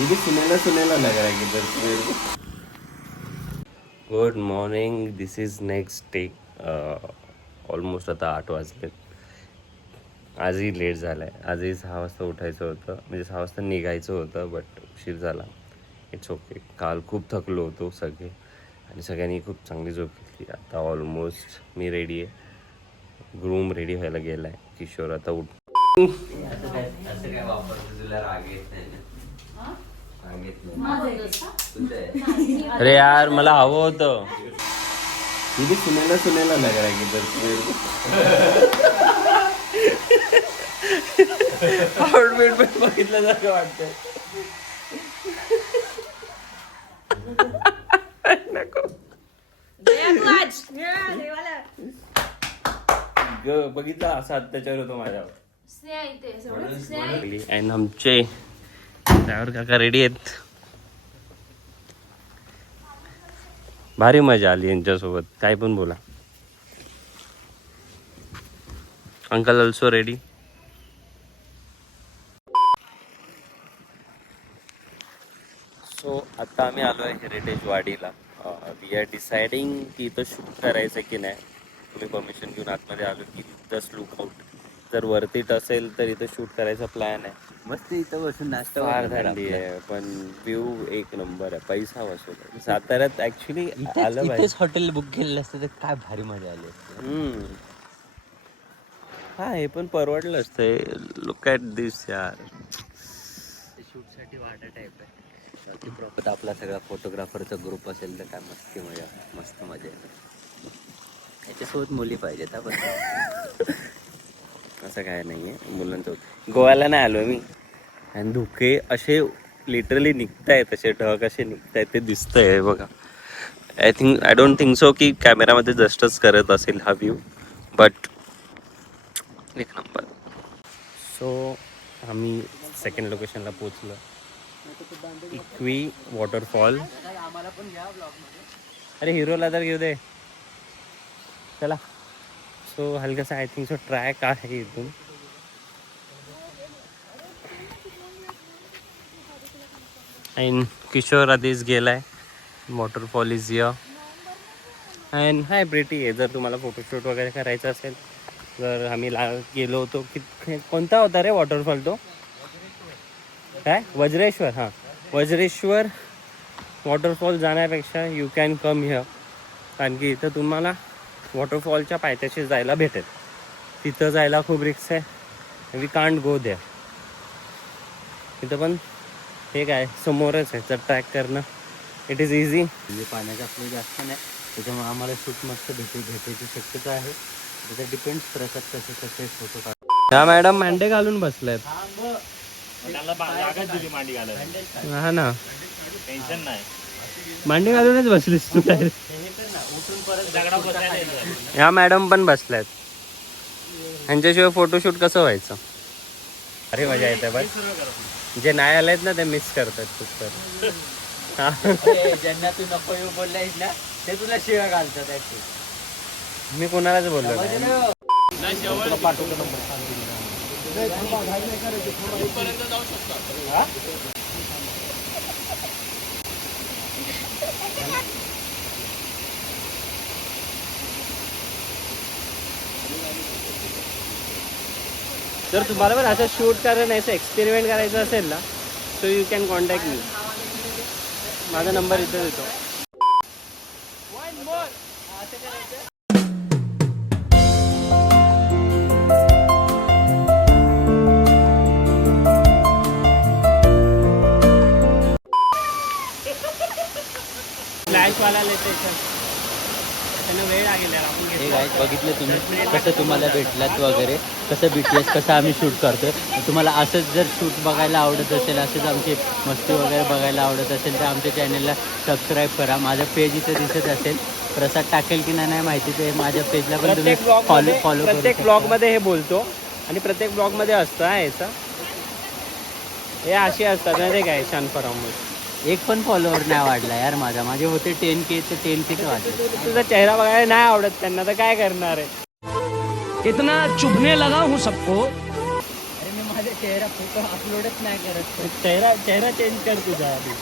ये भी सुनेला सुनेला लग रहा है किधर से मेरे को. Good morning. This is next day. Almost आता 8 वाजले. आजही लेट झाला आहे. आजही 6 वाजता उठायचं होतं, म्हणजे 6 वाजता निघायचं होतं, बट उशीर झाला. It's okay. काल खूप थकलो होतो सगळे आणि सगळ्यांनी खूप चांगली झोप घेतली. आता ऑलमोस्ट मी रेडी आहे. ग्रूम रेडी व्हायला गेला आहे. किशोर आता उठ. असं काय वापरतो तुला राग येत नाही ना? अरे यार मला हवं होतं. ये सुनेला सुनेला लग रहा है किधर से मेरे को. आउटफिट पण बघितलं सारखं वाटतंय. नको बघितला असा अत्याचार होतो माझ्यावर. आणि आमचे ड्रायव्हर काका रेडी आहेत. भारी मजा आली यांच्यासोबत. काय पण बोला. Uncle also ready. सो आता आम्ही आलो आहे हेरिटेज वाडीला. वी आर डिसाइडिंग की इथं शूट करायचं की नाही. तुम्ही परमिशन घेऊन आतमध्ये आलो की जस्ट लुक आउट. जर वरतीट असेल तर इथं शूट करायचा प्लॅन आहे. मस्त इथं बसून नाश्ता फार थंडी आहे पण व्ह्यू एक नंबर आहे. पैसा वसूल आहे. साताऱ्यात ऍक्च्युली आलं पाहिजे. इथेच हॉटेल बुक केलेलं असतं तर काय भारी मजा आली असती. हा हे पण परवडलं असतं. लुक ॲट दिस यार. शूटसाठी वाटा टाईप आहे. बाकी प्रॉपर आपला सगळा फोटोग्राफरचा ग्रुप असेल तर काय मस्त मजा येते. त्याच्यासोबत मुली पाहिजेत आपण. असं काय नाही आहे मुलांचं. गोव्याला नाही आलो मी आणि धुके असे लिटरली निघतायत. असे ढग असे निघतायत ते दिसतंय बघा. आय डोंट थिंक सो की कॅमेरामध्ये जस्टच करत असेल हा व्ह्यू, बट एक नंबर. सो आम्ही सेकंड लोकेशनला पोचलो. Equi waterfall. अरे हिरोला तर घेऊ दे. चला. सो हलकासा आय थिंक सो ट्रॅक आहे इथून. अँड किशोर आधीच गेलाय. Waterfall is here and high pretty आहे. जर तुम्हाला फोटोशूट वगैरे करायचं असेल तर आम्ही गेलो होतो की कोणता होता रे वॉटरफॉल तो? काय वज्रेश्वर. हां वज्रेश्वर वॉटरफॉल जाण्यापेक्षा यू कॅन कम हिअर. कारण की इथं तुम्हाला वॉटरफॉलच्या पायथ्याशी जायला भेटेल. तिथं जायला खूप रिस्क आहे. We can't go there. तिथं पण हे काय समोरच आहे. तर ट्रॅक करणं इट इज इझी. म्हणजे पाण्याचा फ्लो जास्त नाही त्याच्यामुळे आम्हाला शूट मस्त भेटायची शक्यता आहे. त्याचा डिपेंड्स प्रसाद कसे फोटो काढ. ह्या मॅडम मांडे घालून बसल्यात. हा ना टेन्शन नाही. मांडे घालूनच बसलीस तू काय. ह्या मॅडम पण बसल्यात. ह्यांच्याशिवाय फोटोशूट कसं व्हायचं. अरे मजा येते. बस जे नाही आलेत ना ते मिस करतात खूप. तर ज्यांना तू नको येऊ बोललायस ना ते तुला शिव्या घालतात. मी कोणालाच बोललो नाही. जर तुम्हाला पण असं शूट करायचं असं एक्सपेरिमेंट करायचं असेल ना सो यू कॅन कॉन्टॅक्ट मी. माझा नंबर इथं देतो. फ्लॅशवाला लेते त्यांना वेळ लागेल यार. आपण हे गाईज बघितलं तुम्ही कसं तुम्हाला भेटलात वगैरे कसं BTS कसं आम्ही शूट करतोय. तुम्हाला असंच जर शूट बघायला आवडत असेल असंच आमची मस्ती वगैरे बघायला आवडत असेल तर आमच्या चॅनलला सबस्क्राईब करा. माझं पेज इथं दिसत असेल. प्रसाद टाकेल की नाही माहिती ते माझ्या पेजला पण तुम्ही फॉलो प्रत्येक ब्लॉगमध्ये हे बोलतो आणि प्रत्येक ब्लॉगमध्ये असतं याचं. हे असे असतात ना ते काय शानपरामूस. एक पण फॉलोअर नाही वाढला यार माझे होते 10K ते 10K वाढले. तुझा चेहरा बघायला नाही आवडत त्यांना तर काय करणार आहे. इतना चुभने लगा हूँ सबको. अरे मी माझा चेहरा फोटो अपलोडच नाही करत. चेहरा चेंज कर तुझा आधी.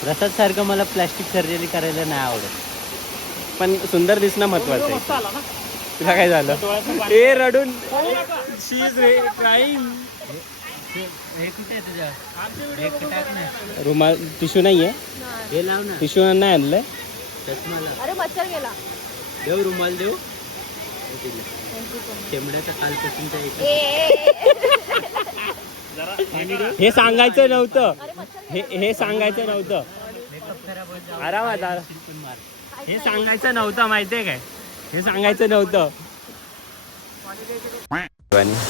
प्रसाद सारखं मला प्लॅस्टिक सर्जरी करायला नाही आवडत. पण सुंदर दिसणं महत्वाचं आहे. तुला काय झालं? ए रडून शी इज क्राईम. हे कुठे आहे तुझ्या? हे टाक ना. रुमाल टिश्यू नाहीये. हे लाव ना. टिश्यू नाही आणलंय. चष्माला अरे मच्छर गेला. देऊ रुमाल देऊ. शेंबड्याचं कालपासूनच्या हे सांगायचं नव्हतं. हे सांगायचं नव्हतं. आरामात हे सांगायचं नव्हतं, माहितीये काय? हे सांगायचं नव्हतं.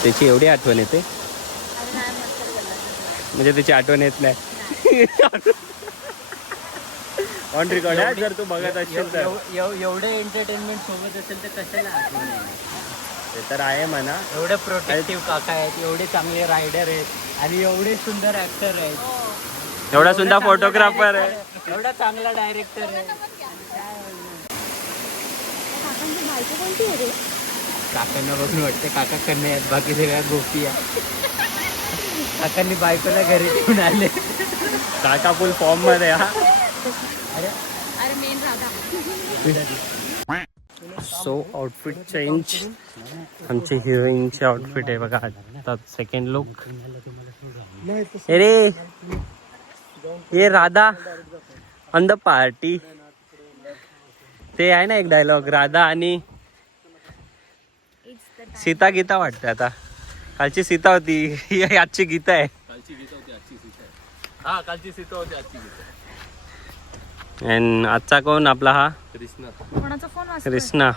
त्याची एवढी आठवण येते म्हणजे त्याची आठवण येत नाही. ऑन रेकॉर्ड आहे. जर तू बघत असेल तर एवढे एंटरटेनमेंट सोबत असेल तर कशाला आठवण येणार? ते तर आहे म्हणा. एवढे प्रोटेक्टिव्ह काका आहेत, एवढे चांगले रायडर आहेत आणि एवढे सुंदर ऍक्टर आहेत. एवढा सुंदर फोटोग्राफर आहे. एवढा चांगला डायरेक्टर आहे. काकांना बघून वाटते काका कन्या आहेत, बाकी सगळ्या गोपी आहे. काकांनी बायकोला घरी घेऊन आले. काका फुल फॉर्म मध्ये हा. अरे main Radha. So outfit change. आमची हिरोईनची आउटफिट आहे बघा. आता सेकंड लुक. अरे ये राधा ऑन द पार्टी. ते आहे ना एक डायलॉग, राधा आणि सीता गीता वाटते. आता कालची सीता होती, ही आजची गीता आहे. अँड आजचा कोण आपला हा कोणाचा फोन वाजतोय? कृष्णा.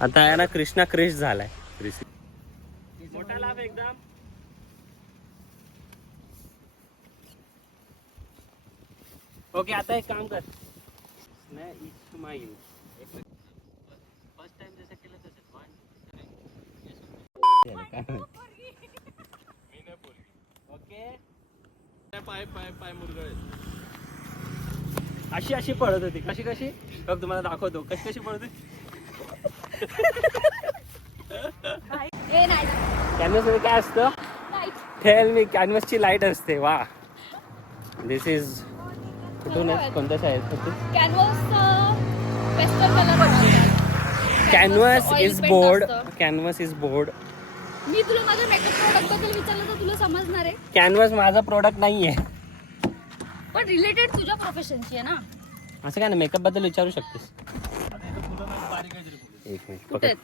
आता आहे ना कृष्णा क्रिश झालाय. मोठा लाभ एकदम. ओके आता एक काम कर. फर्स्ट टाइम जसं केलं तसंच. ओके. पाय मुरगळे. अशी अशी पळत होती. कशी कशी बघ, तुम्हाला दाखवतो कशी कशी पळत होती. ए नाही कॅनव्हस मध्ये काय असतं? Tell me. कॅनव्हसची लाईट असते. वा. दिस इज कुठून आहे? कोणत्या शाळेत होती? Canvas pastel colour. Canvas is board. Canvas is board. मी तुला माझ्या मेकअप प्रोडक्ट बद्दल विचारलं तर तुला समजणार आहे. कॅनव्हस माझा प्रोडक्ट नाहीये. पण रिलेटेड तुझ्या प्रोफेशनची आहे ना. असं काय ना, मेकअप बद्दल विचारू शकतेस. एक मिनिट कुठे पकड.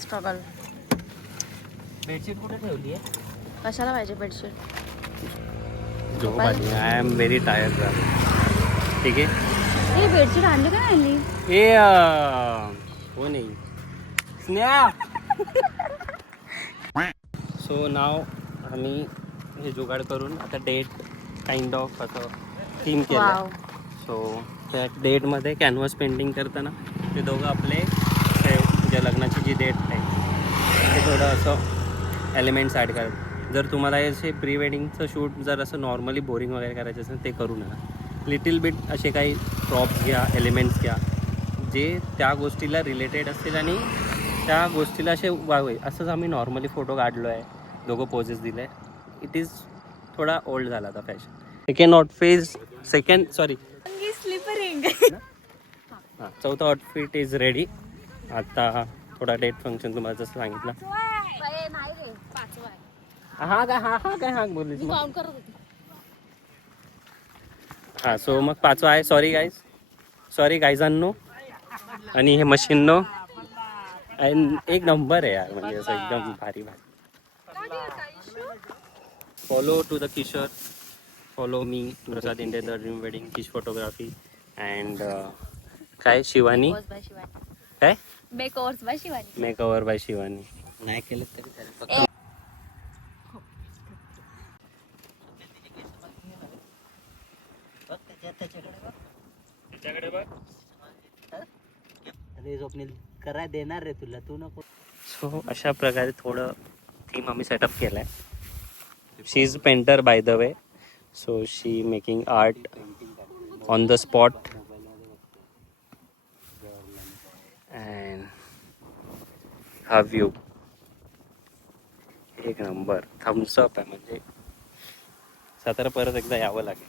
स्ट्रगल. बेडशीट कुठे ठेवली आहे? कशाला पाहिजे बेडशीट? झोप आली. I am very tired. ठीक आहे. ए बेडशीट आणली का नाही आणली? हे हो नाही स्नेहा. सो नाव आम्ही हे जुगाड करून आता डेट काइंड ऑफ असं थीम केलं. सो त्या डेटमध्ये कॅनव्हास पेंटिंग करताना ते दोघं आपले ज्या लग्नाची जी डेट आहे ते थोडं असं एलिमेंट्स ॲड करतात. जर तुम्हाला असे प्री वेडिंगचं शूट जर असं नॉर्मली बोरिंग वगैरे करायचं असेल ते करू नका. लिटिल बिट असे काही प्रॉप्स घ्या, एलिमेंट्स घ्या जे त्या गोष्टीला रिलेटेड असतील आणि त्या गोष्टीला असे व्हावे. असंच आम्ही नॉर्मली फोटो काढलो आहे, दोघं पोजेस दिले. इट इज थोडा ओल्ड झाला आता फॅशन. सेकंड स्लीपरिंग. हां, चौथा आउटफिट इज रेडी. आता थोडा डेट फंक्शन तुम्हाला जसं सांगितलं. नाही रे, 5 आहे. हा बोललीस मी मग. काउंट करत होती. हां, सो मग 5वा आहे. सॉरी गायजांनो. आणि हे मशीननो एक नंबर आहे यार, म्हणजे असं एकदम भारी. Follow to the Kishore. Follow me Prasad इंडे द ड्रीम वेडिंग किश फोटोग्राफी अँड काय शिवानी. काय makeovers by Shivani. Makeover by Shivani. नाही केलं तरी चालेल. फक्त त्याच्याकडे बघ. अरे स्वप्नील करायला देणार रे तुला, तू नको. सो अशा प्रकारे थोडं थीम आम्ही सेटअप केलं आहे. She is painter by the way. So she making art on the spot. And हा व्ह्यू एक नंबर. थम्सअप आहे म्हणजे सातारा परत एकदा यावं लागेल.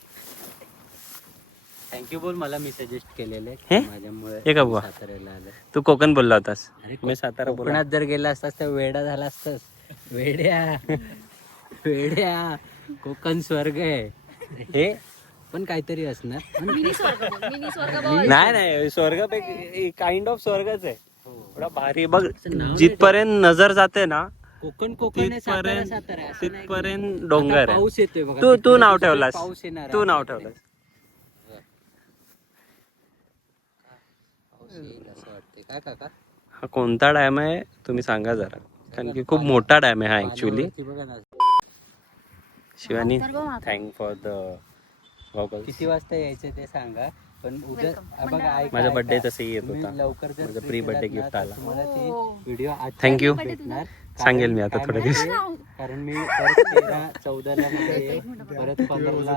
थँक्यू बोल, मला मी सजेस्ट केलेले हे? माझ्यामुळे हे का मी बुवा? साताऱ्याला आलं. तू कोकण बोलला होतास, अरे मी सातारा बोला. कोकणात जर गेला असतास तर वेडा झाला असतास. वेड्या वेड्या, कोकण स्वर्ग आहे हे पण काहीतरी असणार. मिनी स्वर्ग बोल, मिनी स्वर्ग बोल. नाही नाही, स्वर्गापैकी काइंड ऑफ स्वर्गच आहे. हो. एवढा भारी बघ, असं नाव नाही जिथपर्यंत नजर जाते ना कोकण कोकण आहे, सातारा तिथपर्यंत सातारा आहे, असं नाही की- तिथपर्यंत डोंगर आता आहे. पाऊस येतोय बघा. तू तिकडे नाव दुसरीकडे ठेवलास, पाऊस येणार आहे. तू नाव ठेवलास. पाऊस येईल असं वाटतंय का काका? हा कोणता डॅम आहे तुम्ही सांगा जरा, कारण की खूप मोठा डॅम आहे हा ऍक्च्युली. पाण्यावरती बघा ना. शिवानी सर्व मागं. Thank for the goggles. किती वाजता यायचं ते सांगा. पण उद्या Welcome. बघा, ऐका, माझा ऐका. birthday तसंही येत तुम्ही होता. लवकर जर माझा free pre-birthday केलात ना, gift तर आला. तुम्हाला ती हो. Video Thank you. भेटणार. सांगेल मी कारण आता काय थोड्या माहितीये? दिवसात. कारण मी परत 13-14 ला येईल, परत 15 म्हणजे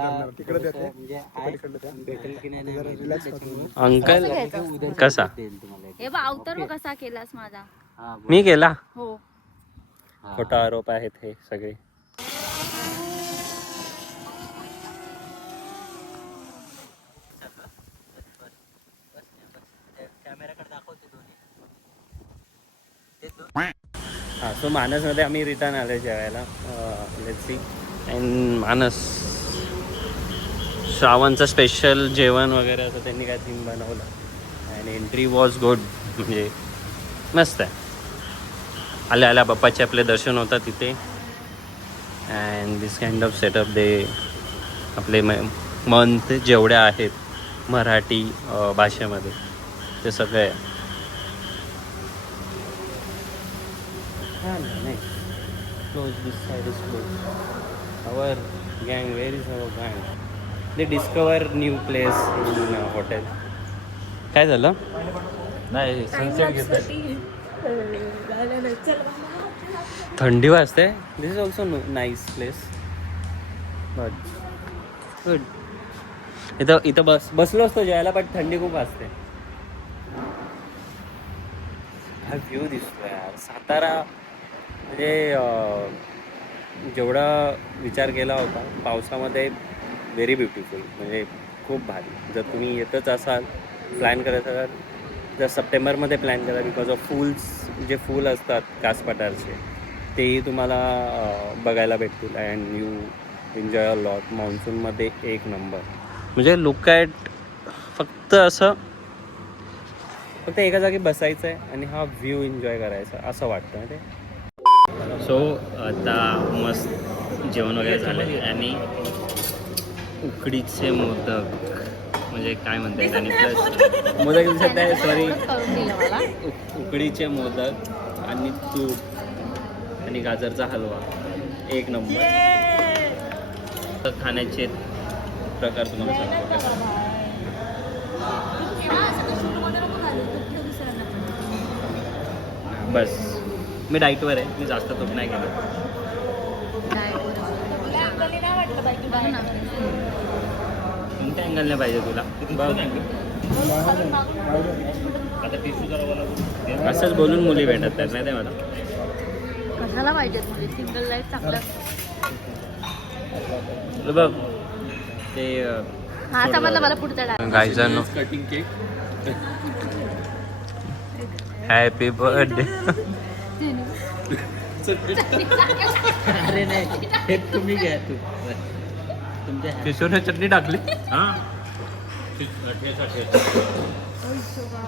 भेटेल की नाही नाही माहिती. त्याच्यामुळे अंकल उद्या कसा? देईल तुम्हाला एक. हे बघ अवतार बघ कसा केलास माझा. हा, बोल. मी गेला. हो हा. खोटा आरोप आहेत हे सगळे. कॅमेराकडे दाखवते दोन्ही. हां, सो मानसमध्ये आम्ही रिटर्न आलो जेवायला. Let's see. अँड मानस श्रावणचं स्पेशल जेवण वगैरे असं त्यांनी काय थीम बनवलं. अँड एंट्री वॉज गुड, म्हणजे मस्त आहे. आल्या आल्या बाप्पाचे आपले दर्शन होतात तिथे. And this kind of setup दे आपले मंथ जेवढ्या आहेत मराठी भाषेमध्ये ते सगळे नाही. Close this side is close. आवर गँग, वेअर इज अवर गँग? दे डिस्कवर न्यू प्लेस इन हॉटेल. काय झालं? नाही सनसेट घेतोय. थंडी वाजते. दिस is also nice place. But good. इथं बसलो असतो जेवायला, बट थंडी खूप वाजते. हा व्ह्यू दिसतो यार. सातारा म्हणजे जेवढा विचार केला होता पावसामध्ये व्हेरी ब्युटिफुल, म्हणजे खूप भारी. जर तुम्ही येतच असाल, प्लॅन करत असाल, जर सप्टेंबरमध्ये प्लॅन करा. बिकॉज ऑफ फूल्स, जे फूल असतात कास पठारचे, तेही तुम्हाला बघायला भेटतील. And you enjoy a lot. मान्सूनमध्ये एक नंबर. म्हणजे लुक ॲट, फक्त एका जागी बसायचं आहे आणि हा व्ह्यू एन्जॉय करायचा असं वाटतं ना ते. सो आता मस्त जेवण वगैरे झालं आणि उकडीचे मोदक, म्हणजे काय म्हणतात, आणि प्लस मोदक दिसत आहे, सॉरी, करून दिलं मला. उकडीचे मोदक आणि तूप आणि गाजरचा हलवा. एक नंबर. खाण्याचे प्रकार तुम्हाला सांगतो कसं. बस मी डाईटवर आहे, मी जास्त तूप नाही केलं. कोणत्या अँगलने पाहिजे तुला? आता टिश्यू जरा असंच बोलून मुली भेटत तर नाही ते मला. कशाला पाहिजेत म्हणजे सिंगल लाईफ चांगलं. बघ ते हा समजलं मला पुढचा डायलॉग. गायजांनो, कटिंग केक. Happy birthday. अरे नाही, हे तुम्ही घ्या. तू तुमच्या किशोरने चटणी टाकली.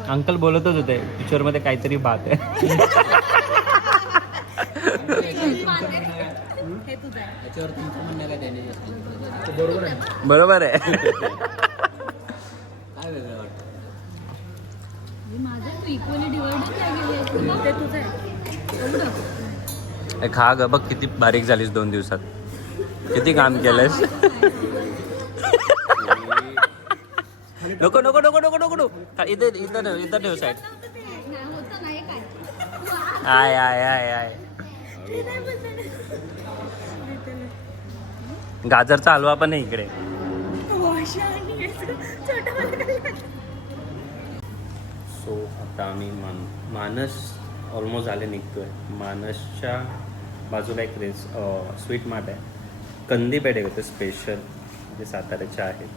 अंकल बोलतच होते किशोरमध्ये काहीतरी बात आहे. हे तुझं आहे. याच्यावर तुमचं म्हणणं काय त्याने? बरोबर आहे. काय वेगळं वाटतं? माझं तू इक्वली डिवाइडेड काय गेली ते तुझं आहे. एवढं खा ग, बघ किती बारीक झालीस 2 दिवसात. किती काम केलंस. नको नको नको नको नको नको. इथं ठेव साईड. होतं नाही काय. आय आय आय आय. गाजरचा हलवा पण आहे इकडे. सो आता आम्ही मानस ऑलमोस्ट झाले निघतोय. मानसच्या बाजूला एक स्वीट मार्ट आहे. कंदी पेढे होते स्पेशल, जे साताऱ्याचे आहेत.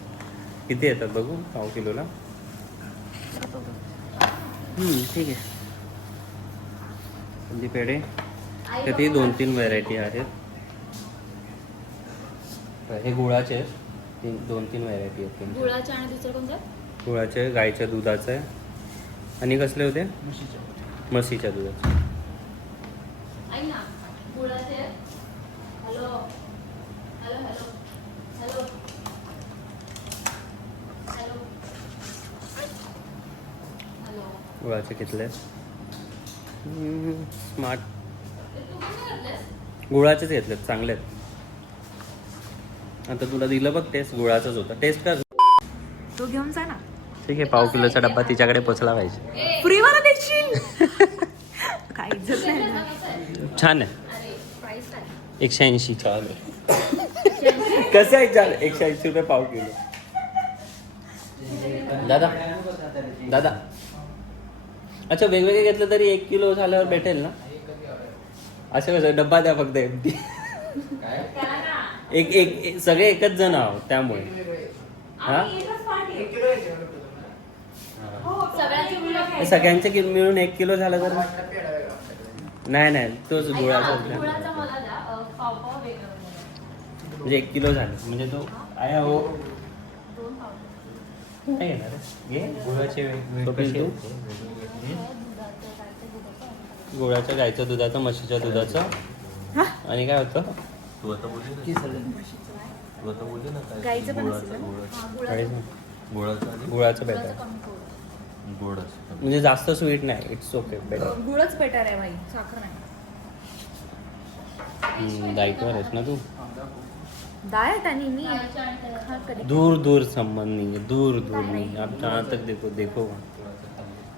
किती येतात बघू पाव किलोला? ठीक आहे. कंदी पेढे त्यातही 2-3 व्हरायटी आहेत. हे गुळाचे आहेत, 2-3 व्हरायटी आहेत. गुळाच्या आणि दुसरं कोणतं? गुळाचे, गाईच्या दुधाचं आहे. आणि कसले होते? म्हशीच्या दुधाचे. ऐक ना, गुळाचे. Hello hello hello hello hello hello. गुळाचे कितले? स्मार्ट तू कोणते घातलेस? गुळाचेच घेतलेत, चांगले आहेत. आता तुला दिलं बघ टेस्ट, गुळाचाच होता. टेस्ट कर. तू घेऊन जा ना. ठीक आहे, पाव किलोचा डब्बा तिच्याकडे पोचला पाहिजे. फ्रीवाला देशील? काय इज्जत नाही ना. छान आहे. प्राइस काय? 180. छान आहे. कसं आहे? छान. 180 रुपये पाव किलो. दादा दादा, अच्छा वेगवेगळे घेतलं तरी 1 किलो झाल्यावर भेटेल ना? असं कसं? डब्बा द्या फक्त एमटी. एक सगळे एकच जण आहोत त्यामुळे. हा, सगळ्यांचे मिळून 1 किलो झालं तर नाही तोच गुळाचा म्हणजे 1 किलो झालं म्हणजे तो आहे. हो नाही येणार घे. गुळाचे गुळाच्या, गाईच्या दुधाचं, म्हशीच्या दुधाचं. आणि काय होतं? गाईचं पण असेल गुळाचं बेटर. म्हणजे जास्त स्वीट नाही. It's okay, better. गुळच बेटर आहे भाई, साखर नाही. डाईटवर आहेस ना तू? डायट आणि मी कधी दूर संबंध नहीं है, दूर नहीं. आप जहाँ तक देखो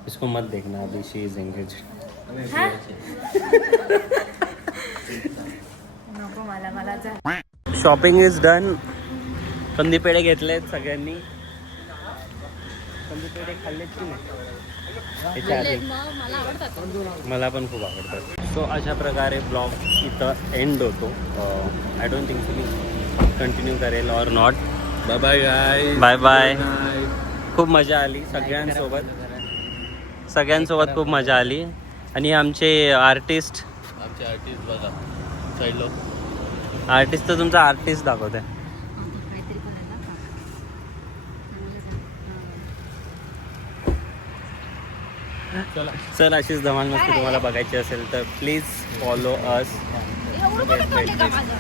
इसको मत देखना अभी. शी इज एंगेज. नको मला जा. Shopping is done. कंदी पेढे घेतलेत सगळ्यांनी. कंदी पेढे खाल्लेत की नाही? याच्या आधी मला आवडतात. मला पण खूप आवडतात. तो अशा प्रकारे ब्लॉग इथं एंड होतो. आय डोंट थिंक मी कंटिन्यू करेल or not. Bye bye guys. Bye bye. खूप मजा आली सगळ्यांसोबत खूप मजा आली. आणि आमचे आर्टिस्ट बघा साईडला. आर्टिस्ट तर तुमचा आर्टिस्ट दाखवत आहे. चल अशीच धमाल मस्ती तुम्हाला बघायची असेल तर प्लीज फॉलो अस. एवढं कुठे काढले का माझं?